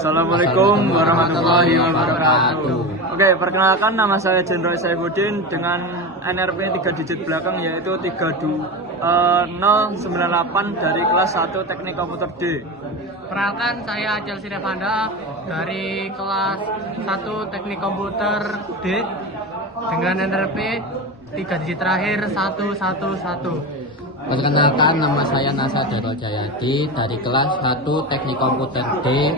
Assalamualaikum warahmatullahi wabarakatuh. Oke, perkenalkan nama saya Jendro Saifuddin dengan NRP 3 digit belakang yaitu 32098 dari kelas 1 Teknik Komputer D. Perkenalkan, saya Chelsea Devanda dari kelas 1 Teknik Komputer D dengan NRP 3 digit terakhir 111. Perkenalkan, nama saya Nasa Daro Jayadi dari kelas 1 Teknik Komputer D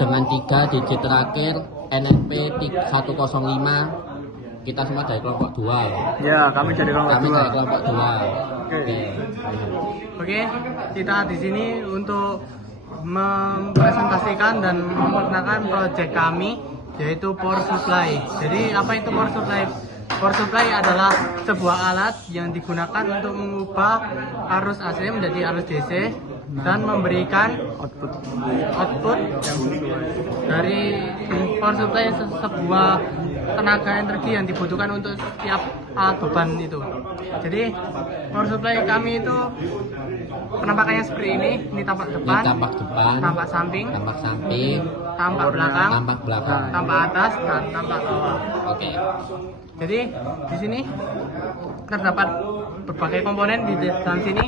dengan 3 digit terakhir NNP 105. Kita semua dari kelompok 2. Ya, kami dari kelompok 2. Oke, kita di sini untuk mempresentasikan dan memperkenalkan proyek kami yaitu power supply. Jadi apa itu power supply? Power supply adalah sebuah alat yang digunakan untuk mengubah arus AC menjadi arus DC dan memberikan output dari power supply sebuah tenaga energi yang dibutuhkan untuk setiap alat beban itu. Jadi power supply kami itu penampakannya seperti ini tampak depan, tampak samping, tampak belakang, tampak atas, dan tampak bawah. Oke. Jadi di sini terdapat berbagai komponen di dalam sini.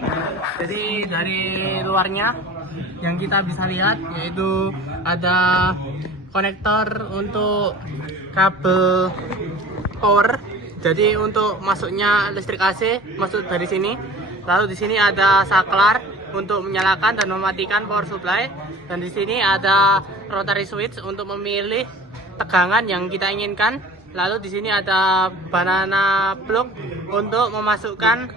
Jadi dari luarnya yang kita bisa lihat yaitu ada konektor untuk kabel power. Jadi untuk masuknya listrik AC masuk dari sini. Lalu di sini ada saklar untuk menyalakan dan mematikan power supply. Dan di sini ada rotary switch untuk memilih tegangan yang kita inginkan. Lalu di sini ada banana plug untuk memasukkan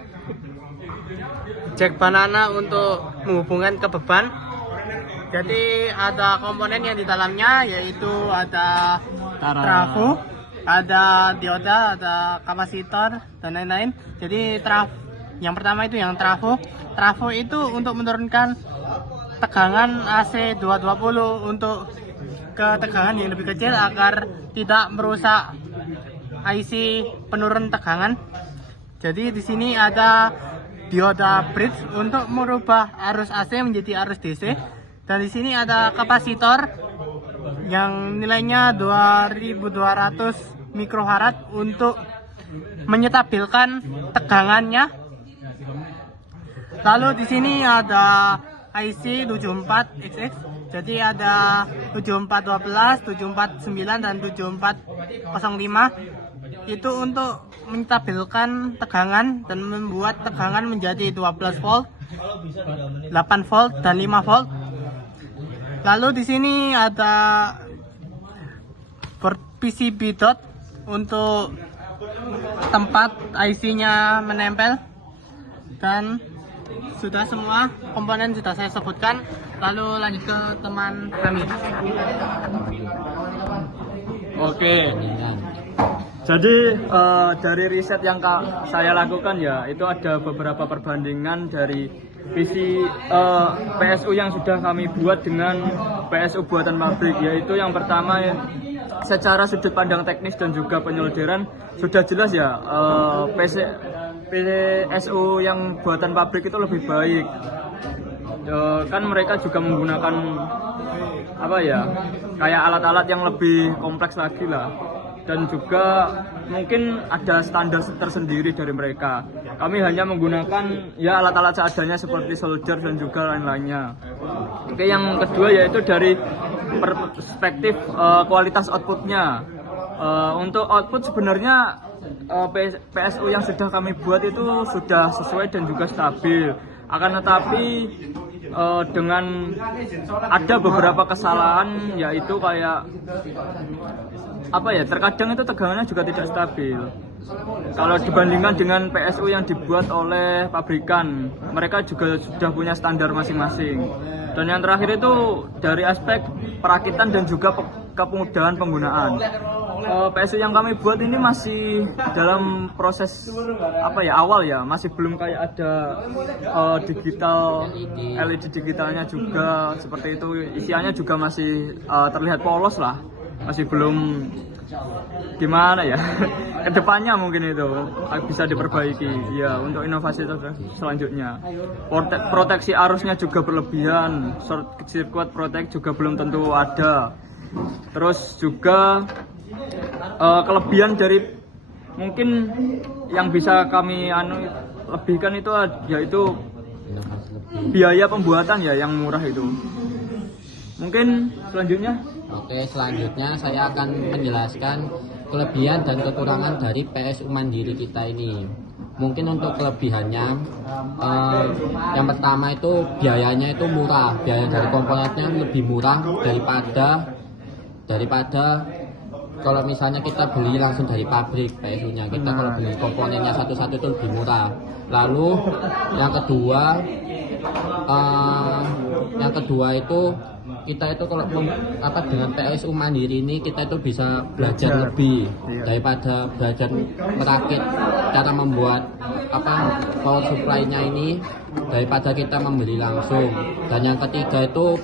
jack banana untuk menghubungkan ke beban. Jadi ada komponen yang di dalamnya yaitu ada trafo, ada dioda, ada kapasitor dan lain-lain. Jadi yang pertama itu yang trafo. Trafo itu untuk menurunkan tegangan AC 220 untuk ke tegangan yang lebih kecil agar tidak merusak IC penurun tegangan. Jadi di sini ada dioda bridge untuk merubah arus AC menjadi arus DC. Dan di sini ada kapasitor yang nilainya 2200 mikrofarad untuk menyetabilkan tegangannya. Lalu di sini ada IC 74XX. Jadi ada 7412, 749 dan 7405. Itu untuk menstabilkan tegangan dan membuat tegangan menjadi 12 volt, 8 volt dan 5 volt. Lalu di sini ada PCB dot untuk tempat IC-nya menempel. Dan sudah semua komponen sudah saya sebutkan. Lalu lanjut ke teman kami. Oke. Jadi dari riset yang saya lakukan ya, itu ada beberapa perbandingan dari PSU yang sudah kami buat dengan PSU buatan pabrik. Yaitu yang pertama, secara sudut pandang teknis dan juga penyelenggaraan sudah jelas ya, PSU yang buatan pabrik itu lebih baik. Kan mereka juga menggunakan kayak alat-alat yang lebih kompleks lagi lah. Dan juga mungkin ada standar tersendiri dari mereka. Kami hanya menggunakan ya alat-alat seadanya seperti solder dan juga lain-lainnya. Oke, yang kedua yaitu dari perspektif kualitas outputnya. Untuk output sebenarnya PSU yang sudah kami buat itu sudah sesuai dan juga stabil. Akan tetapi dengan ada beberapa kesalahan, yaitu kayak terkadang itu tegangannya juga tidak stabil. Kalau dibandingkan dengan PSU yang dibuat oleh pabrikan, mereka juga sudah punya standar masing-masing. Dan yang terakhir itu dari aspek perakitan dan juga kemudahan penggunaan. PSU yang kami buat ini masih dalam proses awal ya, masih belum kayak ada digital LED digitalnya juga seperti itu. Isiannya juga masih terlihat polos lah, masih belum gimana ya, kedepannya mungkin itu bisa diperbaiki ya untuk inovasi selanjutnya. Proteksi arusnya juga berlebihan, short circuit protect juga belum tentu ada. Terus juga kelebihan dari mungkin yang bisa kami lebihkan itu yaitu biaya pembuatan ya yang murah itu. Mungkin selanjutnya. Oke, selanjutnya saya akan menjelaskan kelebihan dan kekurangan dari PSU Mandiri kita ini. Mungkin untuk kelebihannya, yang pertama itu biayanya itu murah, biaya dari komponennya lebih murah daripada kalau misalnya kita beli langsung dari pabrik PSU-nya. Kita kalau beli komponennya satu-satu itu lebih murah. Lalu yang kedua itu kita itu kalau dengan PSU Mandiri ini kita itu bisa belajar lebih daripada belajar merakit cara membuat power supply-nya ini daripada kita membeli langsung. Dan yang ketiga itu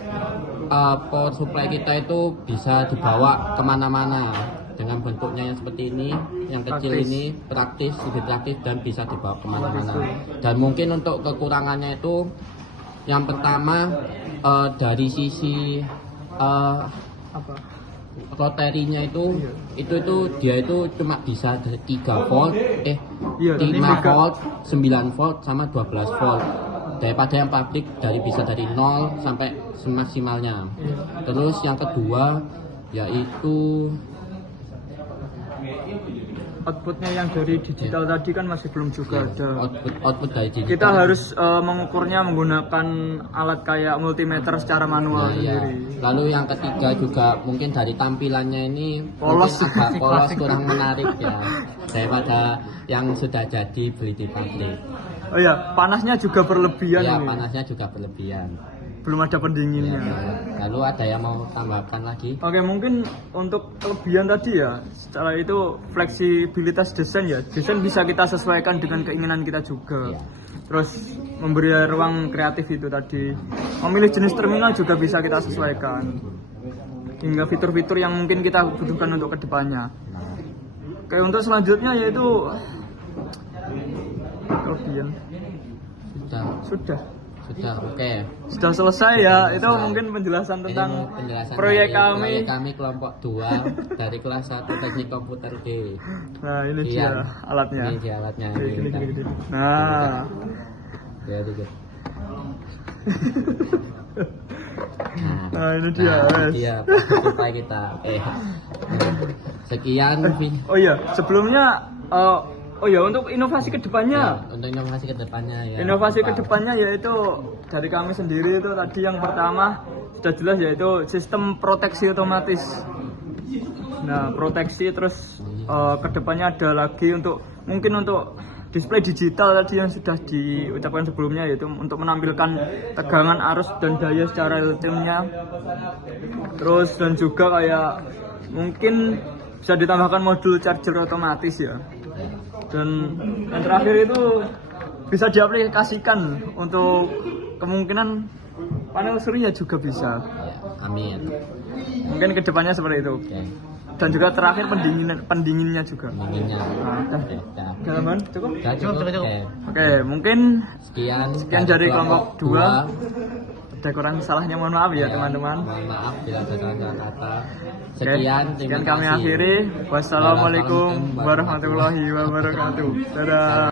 power supply kita itu bisa dibawa kemana-mana dengan bentuknya yang seperti ini, yang kecil ini lebih praktis dan bisa dibawa kemana-mana. Dan mungkin untuk kekurangannya itu yang pertama dari sisi roterinya itu dia itu cuma bisa dari 3 volt 5 volt 9 volt sama 12 volt daripada yang pabrik bisa dari 0 sampai semaksimalnya. Terus yang kedua yaitu outputnya yang dari digital tadi kan masih belum juga ada. Output dari digital. Kita harus mengukurnya menggunakan alat kayak multimeter secara manual sendiri. Lalu yang ketiga juga mungkin dari tampilannya ini polos, mungkin agak polos, kurang menarik ya daripada yang sudah jadi beli di pabrik. Oh ya, panasnya juga berlebihan. Iya, ini. panasnya juga berlebihan. Belum ada pendinginnya. Lalu ada yang mau tambahkan lagi? Oke, mungkin untuk kelebihan tadi ya, secara itu fleksibilitas desain ya. Desain bisa kita sesuaikan dengan keinginan kita juga. Terus memberi ruang kreatif itu tadi. Memilih jenis terminal juga bisa kita sesuaikan. Hingga fitur-fitur yang mungkin kita butuhkan untuk kedepannya. Oke, untuk selanjutnya yaitu kelebihan. Sudah. Oke. Sudah selesai ya. Itu mungkin penjelasan tentang proyek kami kelompok 2 dari kelas 1 Teknik Komputer D. Nah, ini dia alatnya. Ini dia alatnya. Gini. Nah. Ya, dikit. Nah, ini dia. Supaya kita. Sekian. Oh iya, sebelumnya untuk inovasi kedepannya. Untuk inovasi kedepannya ya. Inovasi kedepannya yaitu dari kami sendiri itu tadi yang pertama sudah jelas yaitu sistem proteksi otomatis. Nah, proteksi terus kedepannya ada lagi untuk display digital tadi yang sudah diucapkan sebelumnya yaitu untuk menampilkan tegangan arus dan daya secara real-time-nya. Terus dan juga kayak mungkin bisa ditambahkan modul charger otomatis ya. Dan yang terakhir itu bisa diaplikasikan untuk kemungkinan panel surya juga bisa. Amin. Mungkin kedepannya seperti itu. Dan juga terakhir pendinginnya juga. Galaman cukup? Cukup. Oke, mungkin sekian dari kelompok 2. Ada kurang salahnya mohon maaf ya teman-teman. Mohon maaf bila ada salah kata. Sekian kami akhiri. Wassalamualaikum warahmatullahi wabarakatuh. Dadah.